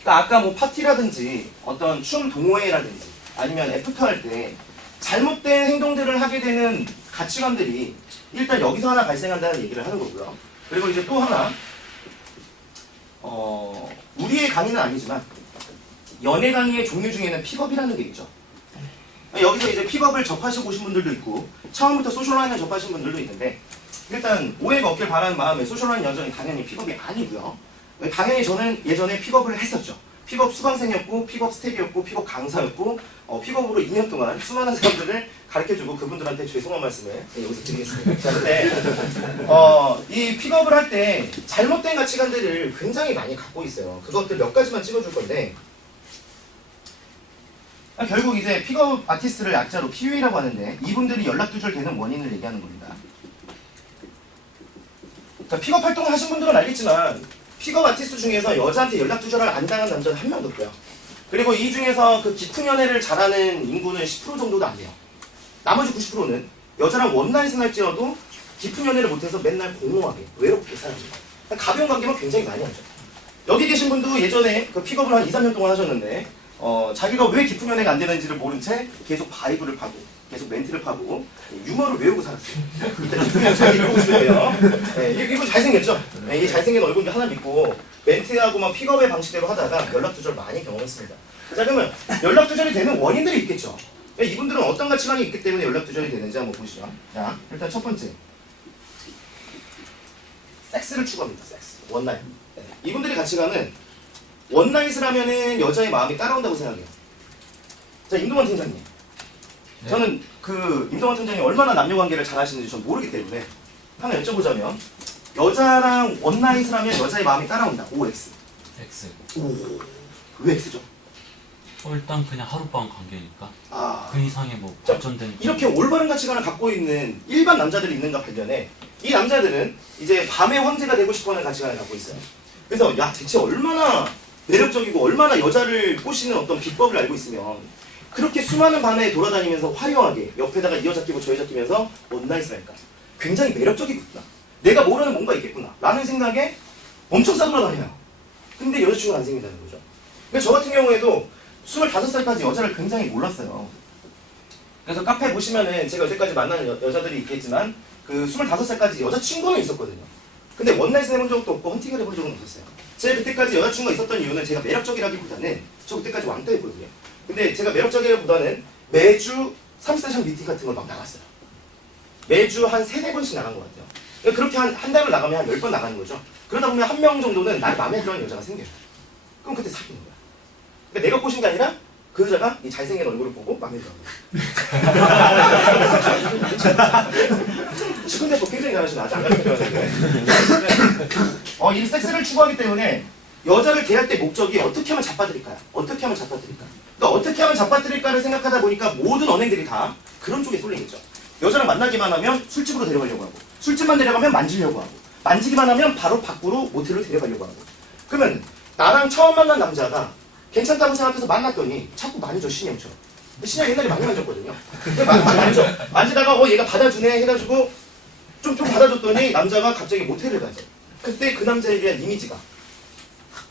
그러니까 아까 뭐 파티라든지 어떤 춤 동호회라든지 아니면 애프터 할 때 잘못된 행동들을 하게 되는 가치관들이 일단 여기서 하나 발생한다는 얘기를 하는 거고요. 그리고 이제 또 하나 우리의 강의는 아니지만 연애 강의의 종류 중에는 픽업이라는 게 있죠. 여기서 이제 픽업을 접하시고 오신 분들도 있고 처음부터 소셜라인을 접하신 분들도 있는데 일단 오해가 없길 바라는 마음에 소셜라인 여전히 당연히 픽업이 아니고요. 당연히 저는 예전에 픽업을 했었죠. 픽업 수강생이었고 픽업 스텝이었고 픽업 강사였고 픽업으로 2년 동안 수많은 사람들을 가르쳐주고 그분들한테 죄송한 말씀을 여기서 드리겠습니다. 자, 근데 이 픽업을 할 때 잘못된 가치관들을 굉장히 많이 갖고 있어요. 그것들 몇 가지만 찍어줄 건데 결국 이제 픽업 아티스트를 약자로 PUA라고 하는데 이분들이 연락 두절되는 원인을 얘기하는 겁니다. 자, 픽업 활동을 하신 분들은 알겠지만 픽업 아티스트 중에서 여자한테 연락 두절을 안 당한 남자는 한 명도 없고요. 그리고 이 중에서 그 깊은 연애를 잘하는 인구는 10% 정도도 안 돼요. 나머지 90%는 여자랑 원나잇을 할지라도 깊은 연애를 못해서 맨날 공허하게 외롭게 살아갑니다. 가벼운 관계만 굉장히 많이 하죠. 여기 계신 분도 예전에 그 픽업을 한 2, 3년 동안 하셨는데 자기가 왜 깊은 연애가 안 되는지를 모른 채 계속 바이브를 파고 계속 멘트를 파고 유머를 외우고 살았어요. 깊은 연애 이러고 있어요. 이거 잘생겼죠? 이 잘생긴 얼굴 하나 믿고 멘트하고 막 픽업의 방식대로 하다가 연락 두절 많이 경험했습니다. 자, 그러면 연락 두절이 되는 원인들이 있겠죠. 이분들은 어떤 가치관이 있기 때문에 연락 두절이 되는지 한번 보시죠. 자, 일단 첫 번째 섹스를 추구합니다. 섹스, 원나잇. 이분들의 가치관은 원나잇을 하면은 여자의 마음이 따라온다고 생각해요. 자, 임동환 팀장님. 네. 저는 그 임동환 팀장님 얼마나 남녀관계를 잘 하시는지 전 모르기 때문에 하나 여쭤보자면 여자랑 원나잇을 하면 여자의 마음이 따라온다. OX. X. 오. 왜 X죠? 일단 그냥 하룻밤 관계니까. 아. 그 이상의 뭐 발전된. 이렇게 올바른 가치관을 갖고 있는 일반 남자들이 있는가 반면에 이 남자들은 이제 밤의 황제가 되고 싶어하는 가치관을 갖고 있어요. 그래서 야, 대체 얼마나 매력적이고 얼마나 여자를 꼬시는 어떤 비법을 알고 있으면 그렇게 수많은 밤에 돌아다니면서 화려하게 옆에다가 이 여자 끼고 저 여자 끼면서 원나잇을 할까? 굉장히 매력적이구나. 내가 모르는 뭔가 있겠구나. 라는 생각에 엄청 싸돌아다녀요. 근데 여자친구가 안 생긴다는 거죠. 근데 저 같은 경우에도 25살까지 여자를 굉장히 몰랐어요. 그래서 카페 보시면은 제가 여태까지 만난 여자들이 있겠지만 그 25살까지 여자친구는 있었거든요. 근데 원나잇을 해본 적도 없고 헌팅을 해본 적은 없었어요. 제가 그때까지 여자친구가 있었던 이유는 제가 매력적이라기보다는 저 그때까지 왕따였거든요. 근데 제가 매력적이라기보다는 매주 3세션 미팅 같은 걸 막 나갔어요. 매주 한 3-4번씩 나간 것 같아요. 그렇게 한 달을 나가면 한 10번 나가는 거죠. 그러다 보면 한 명 정도는 날 마음에 들어하는 여자가 생겨요. 그럼 그때 사귀는 거야. 그러니까 내가 꼬신 게 아니라 그 여자가 이 잘생긴 얼굴을 보고 마음에 들어하는 거야. 지금 대표 굉장히 잘하시나 아직 안 가르쳐줘야 이 섹스를 추구하기 때문에 여자를 대할 때 목적이 어떻게 하면 잡아드릴까요? 어떻게 하면 잡아드릴까? 그러니까 어떻게 하면 잡아드릴까를 생각하다 보니까 모든 언행들이 다 그런 쪽에 쏠리겠죠. 여자랑 만나기만 하면 술집으로 데려가려고 하고 술집만 데려가면 만지려고 하고 만지기만 하면 바로 밖으로 모텔로 데려가려고 하고 그러면 나랑 처음 만난 남자가 괜찮다고 생각해서 만났더니 자꾸 만져 신형처럼. 신형 옛날에 많이 만졌거든요. 만져. 만지다가 얘가 받아주네 해가지고 좀 받아줬더니 남자가 갑자기 모텔을 가죠. 그때 그 남자에 대한 이미지가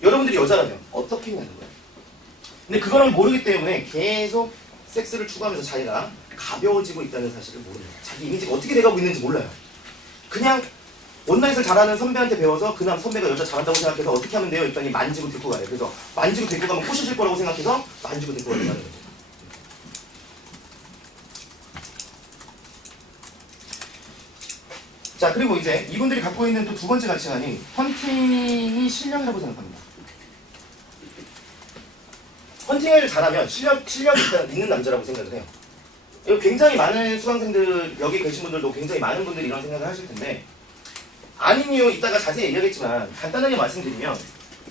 여러분들이 여자라면 어떻게 했냐는 거예요. 근데 그거는 모르기 때문에 계속 섹스를 추구하면서 자기가 가벼워지고 있다는 사실을 모릅니다. 자기 이미지가 어떻게 돼가고 있는지 몰라요. 그냥 원나잇을 잘하는 선배한테 배워서 그 선배가 여자 잘한다고 생각해서 어떻게 하면 돼요? 했더니 만지고 데리고 가요. 그래서 만지고 데리고 가면 꼬시실 거라고 생각해서 만지고 데리고 가는 거죠. 자, 그리고 이제 이분들이 갖고 있는 또 두 번째 가치관이 헌팅이 실력이라고 생각합니다. 헌팅을 잘하면 실력이 있는 남자라고 생각을 해요. 이거 굉장히 많은 수강생들, 여기 계신 분들도 굉장히 많은 분들이 이런 생각을 하실 텐데 아닌 이유 이따가 자세히 얘기하겠지만 간단하게 말씀드리면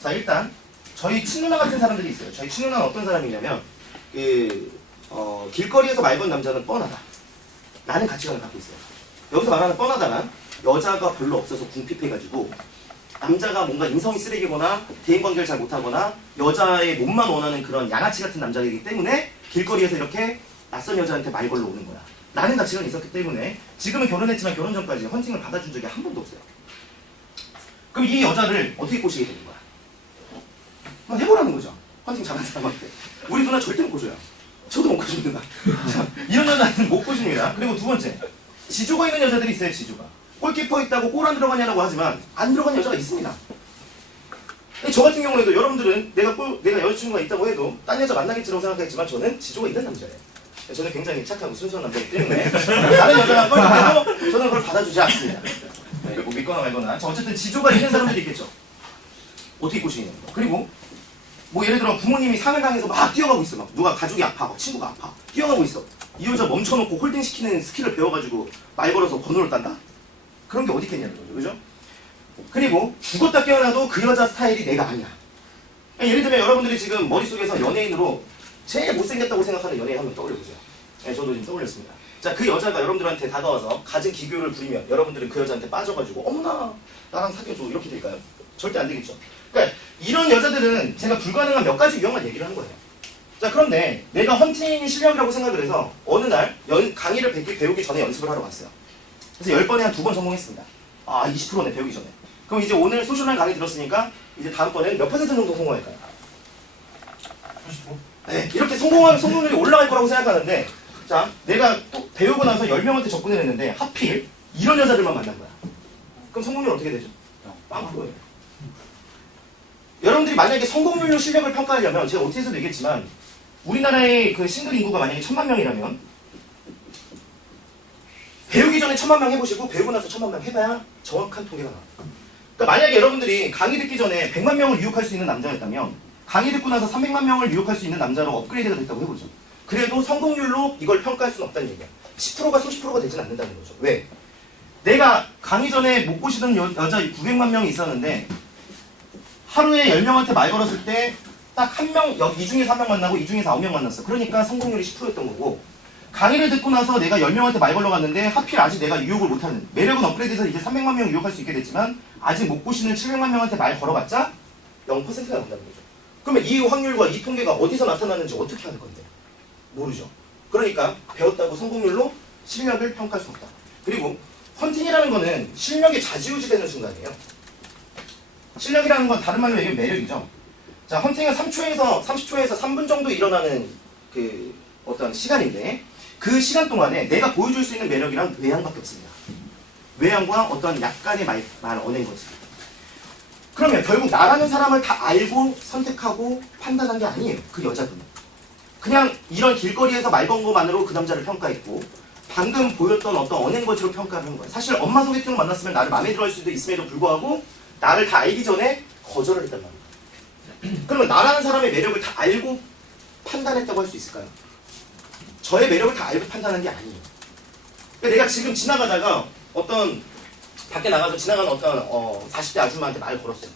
자, 일단 저희 친누나 같은 사람들이 있어요. 저희 친누나는 어떤 사람이냐면 길거리에서 말 건 남자는 뻔하다 라는 가치관을 갖고 있어요. 여기서 말하는 뻔하다는 여자가 별로 없어서 궁핍해가지고 남자가 뭔가 인성이 쓰레기거나 대인관계를 잘 못하거나 여자의 몸만 원하는 그런 양아치 같은 남자이기 때문에 길거리에서 이렇게 낯선 여자한테 말 걸러 오는 거야 라는 가치관이 있었기 때문에 지금은 결혼했지만 결혼 전까지 헌팅을 받아준 적이 한 번도 없어요. 그럼 이 여자를 어떻게 꼬시게 되는 거야? 한번 해보라는 거죠. 헌팅 잘하는 사람한테. 우리 누나 절대 못 꼬셔요. 저도 못 꼬십니다. 자, 이런 여자는 못 꼬십니다. 그리고 두 번째, 지조가 있는 여자들이 있어요. 지조가. 골키퍼 있다고 골 안 들어가냐고 하지만 안 들어간 여자가 있습니다. 저 같은 경우에도 여러분들은 내가 여자친구가 있다고 해도 딴 여자 만나겠지라고 생각했지만 저는 지조가 있는 남자예요. 저는 굉장히 착하고 순수한 남자이기 때문에 다른 여자가 뻘쭘해도 저는 그걸 받아주지 않습니다. 네, 뭐 믿거나 말거나. 자, 어쨌든 지조가 있는 사람들이 있겠죠. 어떻게 꼬시겠냐는 거. 그리고 뭐 예를 들어 부모님이 상을 당해서 막 뛰어가고 있어. 막 누가 가족이 아파, 막 친구가 아파. 뛰어가고 있어. 이 여자 멈춰놓고 홀딩 시키는 스킬을 배워가지고 말 걸어서 번호를 딴다? 그런 게 어디 있겠냐는 거죠. 그죠? 그리고 죽었다 깨어나도 그 여자 스타일이 내가 아니야. 예를 들면 여러분들이 지금 머릿속에서 연예인으로 제일 못생겼다고 생각하는 연예인 한 명 떠올려보세요. 네, 저도 지금 떠올렸습니다. 자, 그 여자가 여러분들한테 다가와서 가진 기교를 부리면 여러분들은 그 여자한테 빠져가지고 어머나 나랑 사귀어줘 이렇게 될까요? 절대 안 되겠죠. 그러니까 이런 여자들은 제가 불가능한 몇 가지 유형만 얘기를 하는 거예요. 자, 그런데 내가 헌팅 실력이라고 생각을 해서 어느 날 강의를 배우기 전에 연습을 하러 갔어요. 그래서 10번에 한 2번 성공했습니다. 아, 20%네, 배우기 전에. 그럼 이제 오늘 소셜라인 강의 들었으니까 이제 다음번에는 몇 퍼센트 정도 성공할까요? 80%? 네, 이렇게 성공률이 올라갈 거라고 생각하는데, 자, 내가 또 배우고 나서 10명한테 접근을 했는데 하필 이런 여자들만 만난 거야. 그럼 성공률 어떻게 되죠? 빵 프로예요. 여러분들이 만약에 성공률로 실력을 평가하려면 제가 OT에서도 얘기했지만 우리나라의 그 싱글 인구가 만약에 1000만 명이라면 배우기 전에 1000만 명 해보시고 배우고 나서 1000만 명 해봐야 정확한 통계가 나와요. 그러니까 만약에 여러분들이 강의 듣기 전에 100만 명을 유혹할 수 있는 남자였다면 강의 듣고 나서 300만 명을 유혹할 수 있는 남자로 업그레이드가 됐다고 해보죠. 그래도 성공률로 이걸 평가할 수는 없다는 얘기야. 10%가 30%가 되진 않는다는 거죠. 왜? 내가 강의 전에 못 보시던 여자 900만 명이 있었는데 하루에 10명한테 말 걸었을 때 딱 한 명, 이 중에서 한 명 만나고 이 중에서 9명 만났어. 그러니까 성공률이 10%였던 거고 강의를 듣고 나서 내가 10명한테 말 걸러 갔는데 하필 아직 내가 유혹을 못하는 매력은 업그레이드해서 이제 300만 명 유혹할 수 있게 됐지만 아직 못 보시는 700만 명한테 말 걸어봤자 0%가 난다는 거죠. 그러면 이 확률과 이 통계가 어디서 나타나는지 어떻게 하는 건데? 모르죠. 그러니까 배웠다고 성공률로 실력을 평가할 수 없다. 그리고 헌팅이라는 거는 실력이 좌지우지되는 순간이에요. 실력이라는 건 다른 말로 얘기하면 매력이죠. 자, 헌팅은 3초에서 30초에서 3분 정도 일어나는 그 어떤 시간인데 그 시간 동안에 내가 보여줄 수 있는 매력이란 외향밖에 없습니다. 외향과 어떤 약간의 말 언어인 거지. 그러면 결국 나라는 사람을 다 알고 선택하고 판단한 게 아니에요. 그 여자분은. 그냥 이런 길거리에서 말 건 것만으로 그 남자를 평가했고 방금 보였던 어떤 언행거지로 평가를 한 거예요. 사실 엄마 소개팅을 만났으면 나를 마음에 들어 할 수도 있음에도 불구하고 나를 다 알기 전에 거절을 했단 말이에요. 그러면 나라는 사람의 매력을 다 알고 판단했다고 할 수 있을까요? 저의 매력을 다 알고 판단한 게 아니에요. 그러니까 내가 지금 지나가다가 어떤 밖에 나가서 지나가는 어떤 40대 아줌마한테 말을 걸었어요.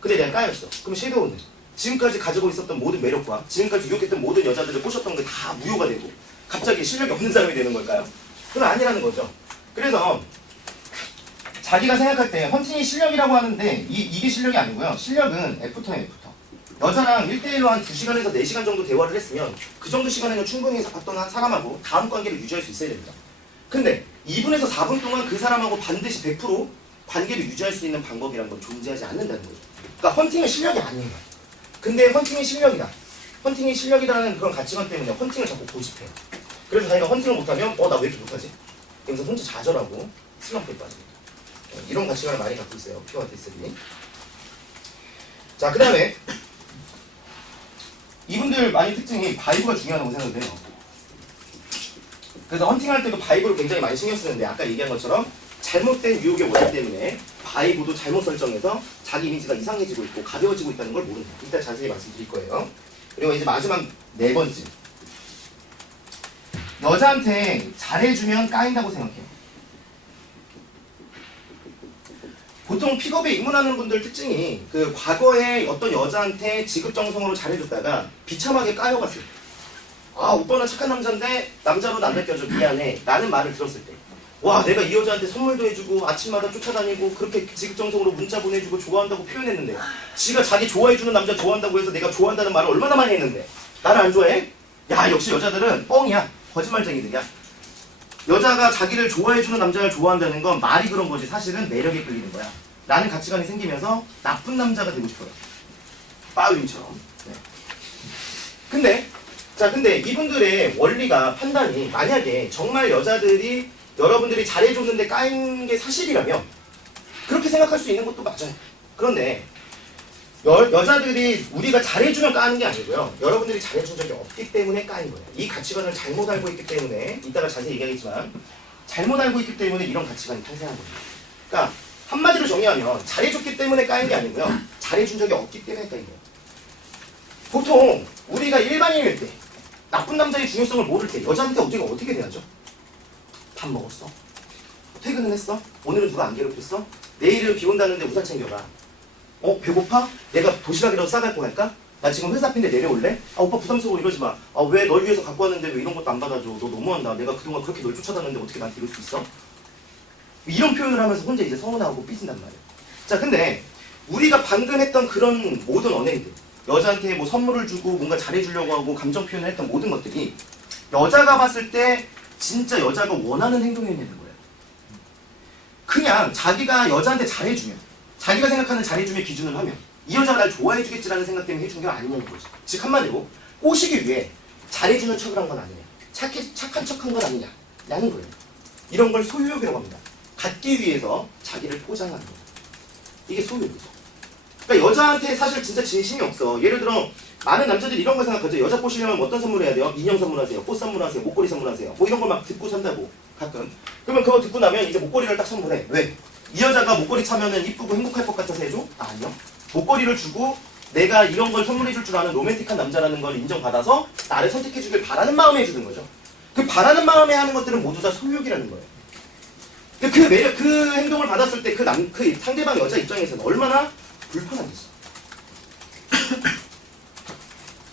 근데 내가 까였어. 그럼 섀도우는 지금까지 가지고 있었던 모든 매력과 지금까지 유혹했던 모든 여자들을 꼬셨던 게 다 무효가 되고 갑자기 실력이 없는 사람이 되는 걸까요? 그건 아니라는 거죠. 그래서 자기가 생각할 때 헌팅이 실력이라고 하는데 이게 실력이 아니고요. 실력은 애프터예요. 애프터. 여자랑 1대1로 한 2시간에서 4시간 정도 대화를 했으면 그 정도 시간에는 충분히 어떤 사람하고 다음 관계를 유지할 수 있어야 됩니다. 근데 2분에서 4분 동안 그 사람하고 반드시 100% 관계를 유지할 수 있는 방법이란 건 존재하지 않는다는 거죠. 그러니까 헌팅은 실력이 아니에요. 근데 헌팅이 실력이다. 헌팅이 실력이라는 그런 가치관 때문에 헌팅을 자꾸 고집해요. 그래서 자기가 헌팅을 못하면 나 왜 이렇게 못하지? 그래서 혼자 좌절하고 슬럼프에 빠집니다. 이런 가치관을 많이 갖고 있어요. 피어아티스트들이. 자, 그 다음에 이분들 많이 특징이 바이브가 중요하다고 생각을 해요. 그래서 헌팅할 때도 바이브를 굉장히 많이 신경 쓰는데 아까 얘기한 것처럼 잘못된 유혹의 원인 때문에 바이브도 잘못 설정해서 자기 이미지가 이상해지고 있고 가벼워지고 있다는 걸 모른다. 이따 자세히 말씀드릴 거예요. 그리고 이제 마지막 4번째. 여자한테 잘해주면 까인다고 생각해요. 보통 픽업에 입문하는 분들 특징이 그 과거에 어떤 여자한테 지극정성으로 잘해줬다가 비참하게 까여갔을 때, 오빠는 착한 남자인데 남자로는 안 느껴져 미안해 라는 말을 들었을 때, 와 내가 이 여자한테 선물도 해주고 아침마다 쫓아다니고 그렇게 지극정성으로 문자 보내주고 좋아한다고 표현했는데 지가 자기 좋아해주는 남자 좋아한다고 해서 내가 좋아한다는 말을 얼마나 많이 했는데 나를 안 좋아해? 야 역시 여자들은 뻥이야. 거짓말쟁이들이야. 여자가 자기를 좋아해주는 남자를 좋아한다는 건 말이 그런 거지 사실은 매력에 끌리는 거야 라는 가치관이 생기면서 나쁜 남자가 되고 싶어요. 바울링처럼. 네. 근데 이분들의 원리가 판단이 만약에 정말 여자들이 여러분들이 잘해줬는데 까인 게 사실이라면 그렇게 생각할 수 있는 것도 맞아요. 그런데 여자들이 우리가 잘해주면 까는 게 아니고요. 여러분들이 잘해준 적이 없기 때문에 까인 거예요. 이 가치관을 잘못 알고 있기 때문에 이따가 자세히 얘기하겠지만 잘못 알고 있기 때문에 이런 가치관이 탄생한 겁니다. 그러니까 한마디로 정리하면 잘해줬기 때문에 까인 게 아니고요. 잘해준 적이 없기 때문에 까인 거예요. 보통 우리가 일반인일 때 나쁜 남자의 중요성을 모를 때 여자한테 우리가 어떻게 대하죠? 밥 먹었어? 퇴근은 했어? 오늘은 누가 안 괴롭혔어? 내일은 비 온다는데 우산 챙겨가. 배고파? 내가 도시락이라도 싸갖고 갈까? 나 지금 회사 앞인데 내려올래? 오빠 부담스러워 이러지 마. 왜 널 위해서 갖고 왔는데 왜 이런 것도 안 받아줘? 너 너무한다. 내가 그동안 그렇게 널 쫓아다녔는데 어떻게 나한테 이럴 수 있어? 이런 표현을 하면서 혼자 이제 서운하고 삐진단 말이에요. 자, 근데 우리가 방금 했던 그런 모든 언행들, 여자한테 뭐 선물을 주고 뭔가 잘해주려고 하고 감정 표현을 했던 모든 것들이 여자가 봤을 때 진짜 여자가 원하는 행동이었냐는 거예요. 그냥 자기가 여자한테 잘해주면, 자기가 생각하는 잘해줌의 기준을 하면 이 여자가 날 좋아해주겠지라는 생각 때문에 해준 게 아니냐는 거죠. 즉 한마디로 꼬시기 위해 잘해주는 척을 한 건 아니냐, 착한 척한 건 아니냐라는 거예요. 이런 걸 소유욕이라고 합니다. 갖기 위해서 자기를 포장하는 거예요. 이게 소유욕이죠. 그러니까 여자한테 사실 진짜 진심이 없어. 예를 들어 많은 남자들이 이런 걸 생각하죠. 여자 꼬시려면 어떤 선물 해야 돼요? 인형 선물하세요, 꽃 선물하세요, 목걸이 선물하세요. 뭐 이런 걸 막 듣고 산다고 가끔. 그러면 그거 듣고 나면 이제 목걸이를 딱 선물해. 왜? 이 여자가 목걸이 차면은 이쁘고 행복할 것 같아서 해줘? 아니요. 목걸이를 주고 내가 이런 걸 선물해줄 줄 아는 로맨틱한 남자라는 걸 인정받아서 나를 선택해주길 바라는 마음에 해주는 거죠. 그 바라는 마음에 하는 것들은 모두 다 소유욕이라는 거예요. 그 매력, 그 행동을 받았을 때 그 상대방 여자 입장에서는 얼마나 불편하겠어.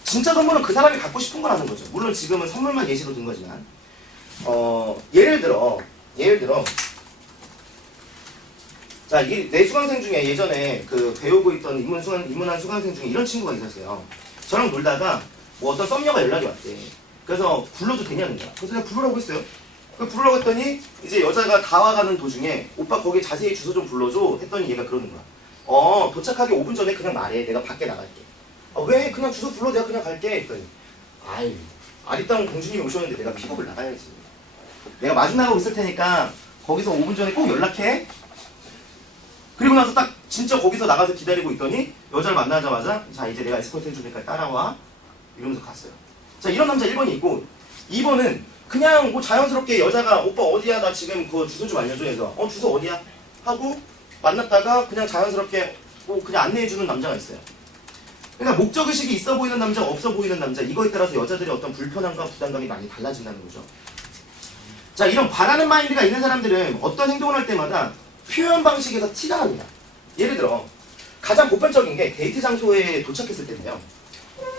진짜 선물은 그 사람이 갖고 싶은 거라는 거죠. 물론 지금은 선물만 예시로 든 거지만, 예를 들어, 자, 내 수강생 중에 예전에 그 배우고 있던 입문한 수강생 중에 이런 친구가 있었어요. 저랑 놀다가 뭐 어떤 썸녀가 연락이 왔대. 그래서 불러도 되냐는 거야. 그래서 내가 부르라고 했어요. 부르라고 했더니 이제 여자가 다와가는 도중에 오빠 거기 자세히 주소 좀 불러줘 했더니 얘가 그러는 거야. 도착하기 5분 전에 그냥 말해. 내가 밖에 나갈게. 왜? 그냥 주소 불러. 내가 그냥 갈게. 했더니 아리따운 공주님이 오셨는데 내가 픽업을 나가야지. 내가 마중 나가고 있을 테니까 거기서 5분 전에 꼭 연락해. 그리고 나서 딱 진짜 거기서 나가서 기다리고 있더니 여자를 만나자마자 자, 이제 내가 에스코트 해주니까 따라와 이러면서 갔어요. 자, 이런 남자 1번이 있고 2번은 그냥 뭐 자연스럽게 여자가 오빠 어디야? 나 지금 그 주소 좀 알려줘 해서 주소 어디야? 하고 만났다가 그냥 자연스럽게 뭐 그냥 안내해주는 남자가 있어요. 그러니까 목적의식이 있어 보이는 남자, 없어 보이는 남자, 이거에 따라서 여자들의 어떤 불편함과 부담감이 많이 달라진다는 거죠. 자, 이런 바라는 마인드가 있는 사람들은 어떤 행동을 할 때마다 표현 방식에서 티가 납니다. 예를 들어 가장 보편적인 게 데이트 장소에 도착했을 때인데요.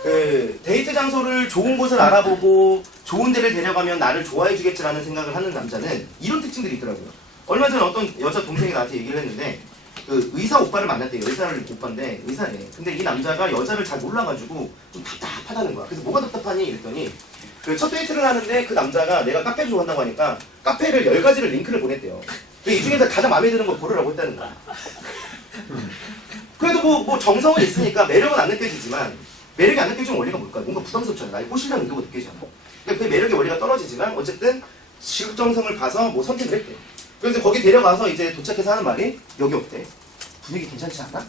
그 데이트 장소를 좋은 곳을 알아보고 좋은 데를 데려가면 나를 좋아해 주겠지라는 생각을 하는 남자는 이런 특징들이 있더라고요. 얼마 전에 어떤 여자 동생이 나한테 얘기를 했는데 그 의사 오빠를 만났대요. 의사를 오빠인데 의사네. 근데 이 남자가 여자를 잘 몰라가지고 좀 답답하다는 거야. 그래서 뭐가 답답하니? 이랬더니 그 첫 데이트를 하는데 그 남자가 내가 카페를 좋아한다고 하니까 카페를 10가지를 링크를 보냈대요. 이 중에서 가장 마음에 드는 걸 고르라고 했다는 거야. 그래도 뭐 정성은 있으니까 매력은 안 느껴지지만 매력이 안 느껴지는 원리가 뭘까요? 뭔가 부담스럽잖아요. 나의 꼬시려는 의도가 느껴지잖아. 그러니까 그 매력의 원리가 떨어지지만 어쨌든 지극정성을 봐서 뭐 선택을 했대. 그래서 거기 데려가서 이제 도착해서 하는 말이 여기 어때? 분위기 괜찮지 않아?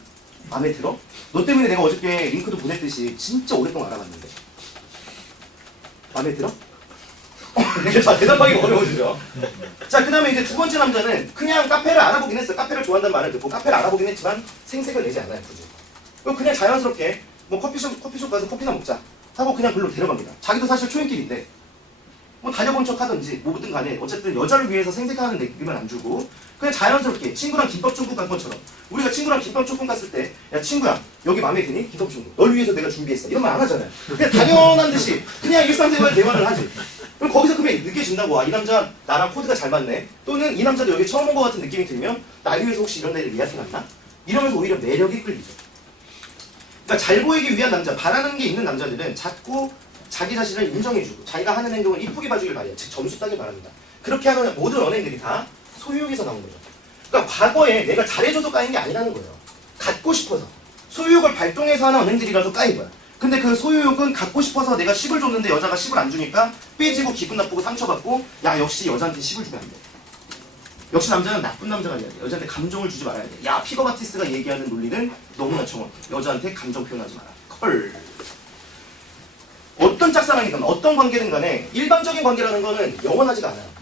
마음에 들어? 너 때문에 내가 어저께 링크도 보냈듯이 진짜 오랫동안 알아봤는데 마음에 들어? 이게 자 대답하기가 어려워지죠. 자, 그 다음에 이제 두 번째 남자는 그냥 카페를 알아보긴 했어. 카페를 좋아한다는 말을 듣고 카페를 알아보긴 했지만 생색을 내지 않아요. 굳이. 그냥 자연스럽게 뭐 커피숍 가서 커피나 먹자 하고 그냥 글로 데려갑니다. 자기도 사실 초행길인데 뭐 다녀본 척 하든지 뭐든 간에 어쨌든 여자를 위해서 생색하는 느낌을 안 주고 그냥 자연스럽게 친구랑 김밥 중국 간 것처럼 우리가 친구랑 김밥 중국 갔을 때 야 친구야 여기 마음에 드니? 김밥 중국 널 위해서 내가 준비했어 이런 말 안 하잖아요. 그냥 당연한 듯이 그냥 일상생활 대화를 하지. 그럼 거기서 그러면 느껴진다고 이 남자 나랑 코드가 잘 맞네 또는 이 남자도 여기 처음 온 것 같은 느낌이 들면 날 위해서 혹시 이런 애를 예약해놨나? 이러면서 오히려 매력이 끌리죠. 그러니까 잘 보이기 위한 남자, 바라는 게 있는 남자들은 자꾸 자기 자신을 인정해주고 자기가 하는 행동을 이쁘게 봐주길 바래요. 즉 점수 따길 바랍니다. 그렇게 하는 모든 언행들이 다 소유욕에서 나온 거죠. 그러니까 과거에 내가 잘해줘서 까인 게 아니라는 거예요. 갖고 싶어서 소유욕을 발동해서 하는 은행들이라도 까인 거야. 근데 그 소유욕은 갖고 싶어서 내가 10을 줬는데 여자가 10을 안 주니까 삐지고 기분 나쁘고 상처받고 야 역시 여자한테 10을 주면 안 돼. 역시 남자는 나쁜 남자가 아니야. 여자한테 감정을 주지 말아야 돼. 야 피거 바티스가 얘기하는 논리는 너무나 정확해. 여자한테 감정 표현하지 마라. 컬. 어떤 짝사랑이든 어떤 관계든 간에 일방적인 관계라는 거는 영원하지가 않아요.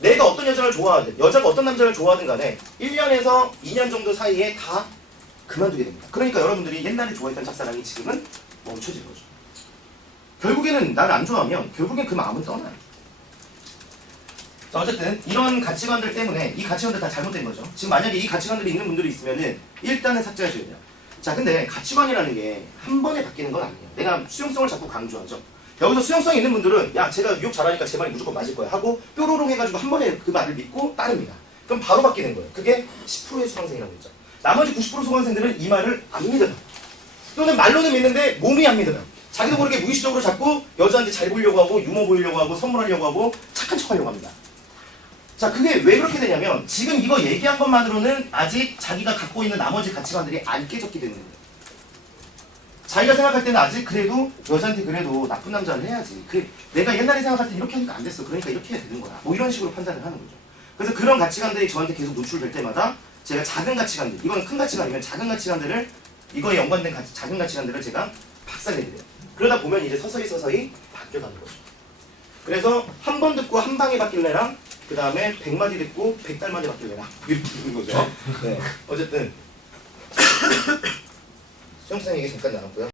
내가 어떤 여자를 좋아하든 여자가 어떤 남자를 좋아하든 간에 1년에서 2년 정도 사이에 다 그만두게 됩니다. 그러니까 여러분들이 옛날에 좋아했던 짝사랑이 지금은 멈춰진 거죠. 결국에는 나를 안 좋아하면 결국엔 그 마음은 떠나요. 자, 어쨌든 이런 가치관들 때문에 이 가치관들 다 잘못된 거죠. 지금 만약에 이 가치관들이 있는 분들이 있으면은 일단은 삭제하셔야 돼요. 자, 근데 가치관이라는 게 한 번에 바뀌는 건 아니에요. 내가 수용성을 자꾸 강조하죠. 여기서 수용성이 있는 분들은 야 제가 유혹 잘하니까 제 말이 무조건 맞을 거야 하고 뾰로롱 해가지고 한 번에 그 말을 믿고 따릅니다. 그럼 바로 바뀌는 거예요. 그게 10%의 수강생이라고 했죠. 나머지 90% 수강생들은 이 말을 안 믿어요. 또는 말로는 믿는데 몸이 안 믿어요. 자기도 모르게 무의식적으로 자꾸 여자한테 잘 보이려고 하고 유머 보이려고 하고 선물하려고 하고 착한 척하려고 합니다. 자, 그게 왜 그렇게 되냐면 지금 이거 얘기한 것만으로는 아직 자기가 갖고 있는 나머지 가치관들이 안 깨졌기 때문에 자기가 생각할 때는 아직 그래도 여자한테 그래도 나쁜 남자를 해야지. 내가 옛날에 생각할 때 이렇게 하니까 안 됐어. 그러니까 이렇게 해야 되는 거야. 뭐 이런 식으로 판단을 하는 거죠. 그래서 그런 가치관들이 저한테 계속 노출될 때마다 제가 작은 가치관들, 이거는 큰 가치관이면 작은 가치관들을 이거에 연관된 작은 가치관들을 제가 박살내드려요. 그러다 보면 이제 서서히 바뀌어가는 거죠. 그래서 한 번 듣고 한 방에 바뀔래랑 그 다음에 100마디 듣고 100달마디 바뀔래랑 이렇게 되는 거죠. 네. 어쨌든 수영쌤 얘기 잠깐 나눴고요.